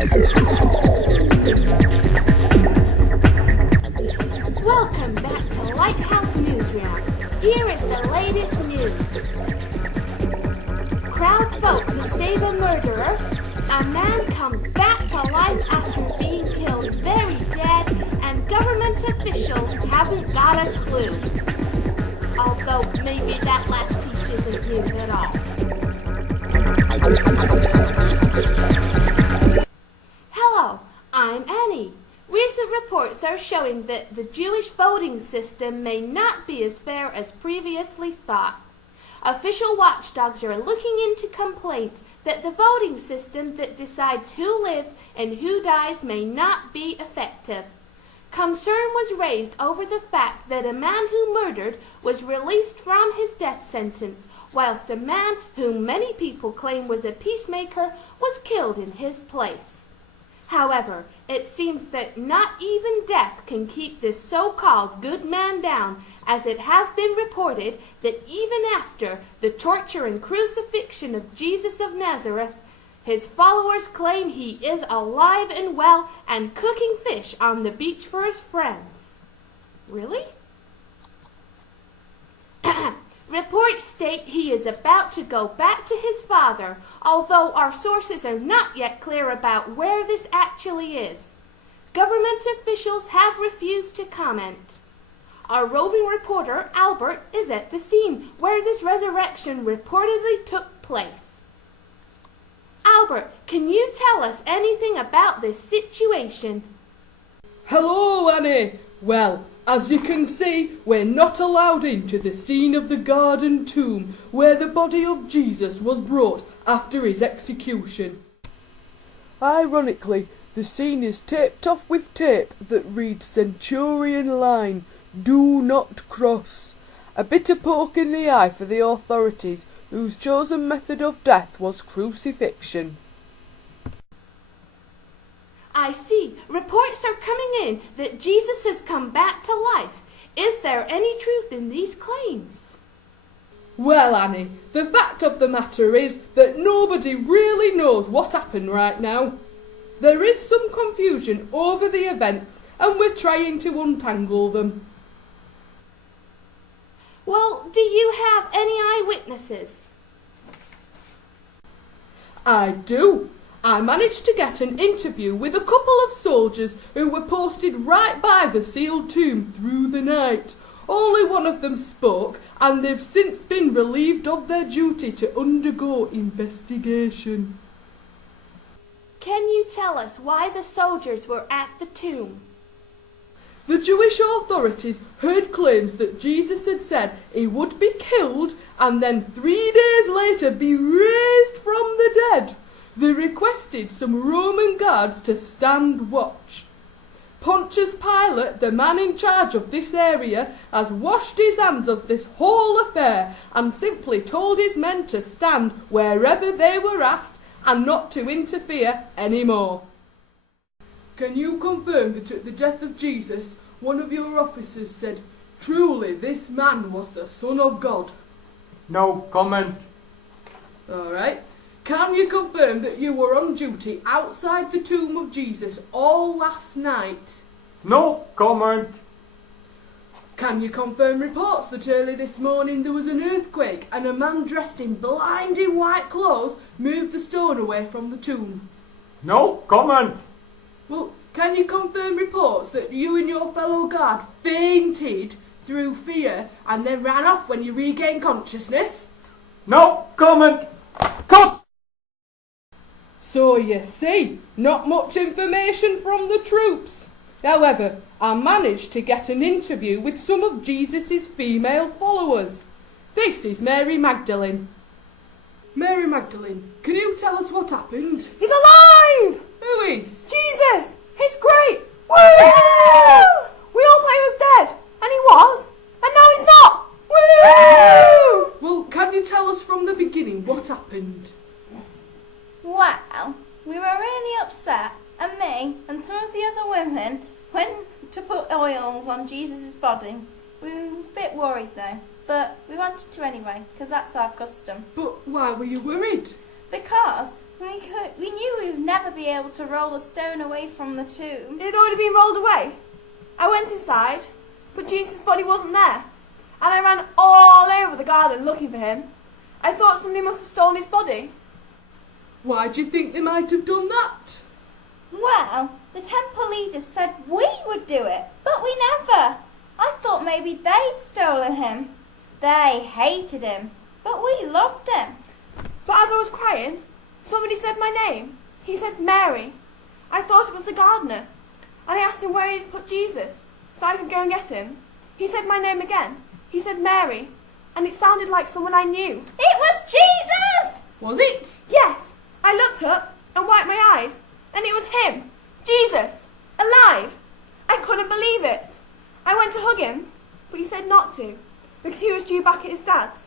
Welcome back to Lighthouse Newsround. Here is the latest news. Crowd vote to save a murderer. A man comes back to life after being killed very dead, and government officials haven't got a clue. Although maybe that last piece isn't news at all. Hello, I'm Annie. Recent reports are showing that the Jewish voting system may not be as fair as previously thought. Official watchdogs are looking into complaints that the voting system that decides who lives and who dies may not be effective. Concern was raised over the fact that a man who murdered was released from his death sentence, whilst a man whom many people claim was a peacemaker was killed in his place. However, it seems that not even death can keep this so-called good man down, as it has been reported that even after the torture and crucifixion of Jesus of Nazareth, his followers claim he is alive and well and cooking fish on the beach for his friends. Really? Reports state he is about to go back to his father, although our sources are not yet clear about where this actually is. Government officials have refused to comment. Our roving reporter, Albert, is at the scene where this resurrection reportedly took place. Albert, can you tell us anything about this situation? Hello, Annie. Well, as you can see, we're not allowed into the scene of the garden tomb where the body of Jesus was brought after his execution. Ironically, the scene is taped off with tape that reads Centurion line, do not cross. A bitter poke in the eye for the authorities, whose chosen method of death was crucifixion. I see. Reports are coming in that Jesus has come back to life. Is there any truth in these claims? Well, Annie, the fact of the matter is that nobody really knows what happened right now. There is some confusion over the events, and we're trying to untangle them. Well, do you have any eyewitnesses? I do. I managed to get an interview with a couple of soldiers who were posted right by the sealed tomb through the night. Only one of them spoke, and they've since been relieved of their duty to undergo investigation. Can you tell us why the soldiers were at the tomb? The Jewish authorities heard claims that Jesus had said he would be killed and then 3 days later be raised from the dead. They requested some Roman guards to stand watch. Pontius Pilate, the man in charge of this area, has washed his hands of this whole affair and simply told his men to stand wherever they were asked and not to interfere anymore. Can you confirm that at the death of Jesus, one of your officers said, "Truly this man was the Son of God"? No comment. All right. Can you confirm that you were on duty outside the tomb of Jesus all last night? No comment. Can you confirm reports that early this morning there was an earthquake and a man dressed in blinding white clothes moved the stone away from the tomb? No comment. Well, can you confirm reports that you and your fellow guard fainted through fear and then ran off when you regained consciousness? No comment. Cut! So you see, not much information from the troops. However, I managed to get an interview with some of Jesus' female followers. This is Mary Magdalene. Mary Magdalene, can you tell us what happened? He's alive! Who is? Jesus! He's great! Woo! We all thought he was dead, and he was, and now he's not! Woo! Well, can you tell us from the beginning what happened? Well, we were really upset, and me and some of the other women went to put oils on Jesus' body. We were a bit worried though, but we wanted to anyway, because that's our custom. But why were you worried? Because we knew we would never be be able to roll the stone away from the tomb. It had already been rolled away. I went inside, but Jesus' body wasn't there. And I ran all over the garden looking for him. I thought somebody must have stolen his body. Why do you think they might have done that? Well, the temple leaders said we would do it, but we never. I thought maybe they'd stolen him. They hated him, but we loved him. But as I was crying, somebody said my name. He said Mary. I thought it was the gardener. And I asked him where he'd put Jesus, so I could go and get him. He said my name again. He said Mary. And it sounded like someone I knew. It was Jesus! Was it? Yes! I looked up and wiped my eyes, and it was him. Jesus! Alive! I couldn't believe it. I went to hug him, but he said not to, because he was due back at his dad's.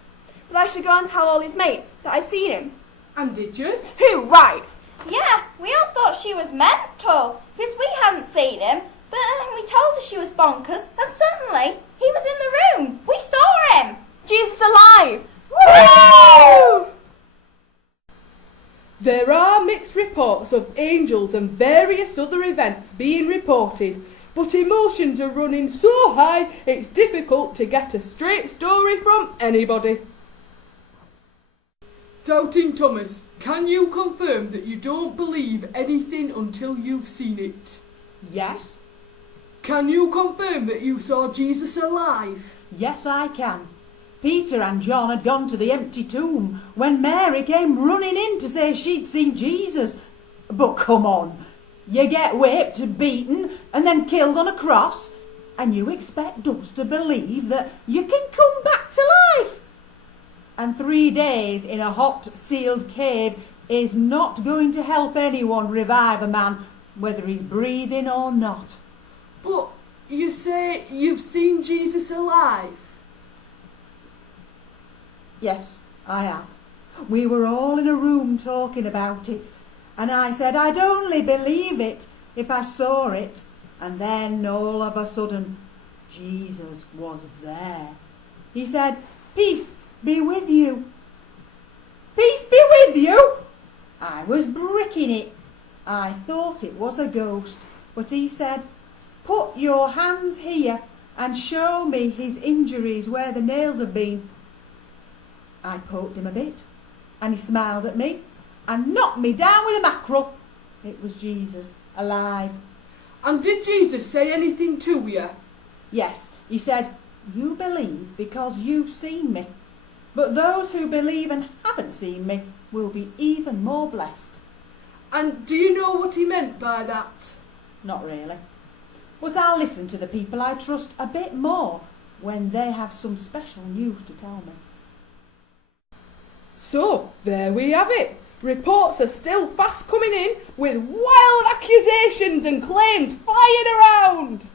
But I should go and tell all his mates that I'd seen him. And did you? Too right! Yeah, we all thought she was mental, because we hadn't seen him, but we told her she was bonkers, and suddenly he was in the room. We saw him! Jesus alive! Woo! There are mixed reports of angels and various other events being reported, but emotions are running so high it's difficult to get a straight story from anybody. Doubting Thomas, can you confirm that you don't believe anything until you've seen it? Yes, Can you confirm that you saw Jesus alive? yes I can. Peter and John had gone to the empty tomb when Mary came running in to say she'd seen Jesus. But come on, you get whipped, beaten and then killed on a cross, and you expect us to believe that you can come back to life? And 3 days in a hot, sealed cave is not going to help anyone revive a man, whether he's breathing or not. But you say you've seen Jesus alive? Yes, I have. We were all in a room talking about it, and I said I'd only believe it if I saw it, and then all of a sudden, Jesus was there. He said, "Peace be with you." Peace be with you? I was bricking it. I thought it was a ghost, but he said, "Put your hands here and show me his injuries where the nails have been." I poked him a bit, and he smiled at me and knocked me down with a mackerel. It was Jesus, alive. And did Jesus say anything to you? Yes, he said, "You believe because you've seen me. But those who believe and haven't seen me will be even more blessed." And do you know what he meant by that? Not really. But I'll listen to the people I trust a bit more when they have some special news to tell me. So, there we have it. Reports are still fast coming in with wild accusations and claims flying around.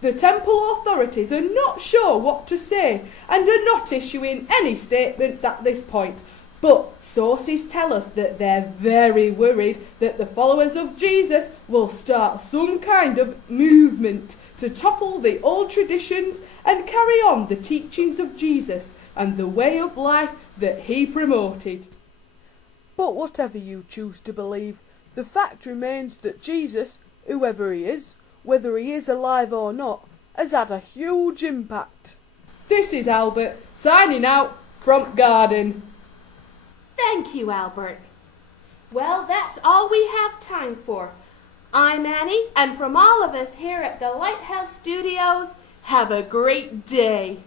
The temple authorities are not sure what to say and are not issuing any statements at this point. But sources tell us that they're very worried that the followers of Jesus will start some kind of movement to topple the old traditions and carry on the teachings of Jesus and the way of life that he promoted. But whatever you choose to believe, the fact remains that Jesus, whoever he is, whether he is alive or not, has had a huge impact. This is Albert, signing out, Front Garden. Thank you, Albert. Well, that's all we have time for. I'm Annie, and from all of us here at the Lighthouse Studios, have a great day.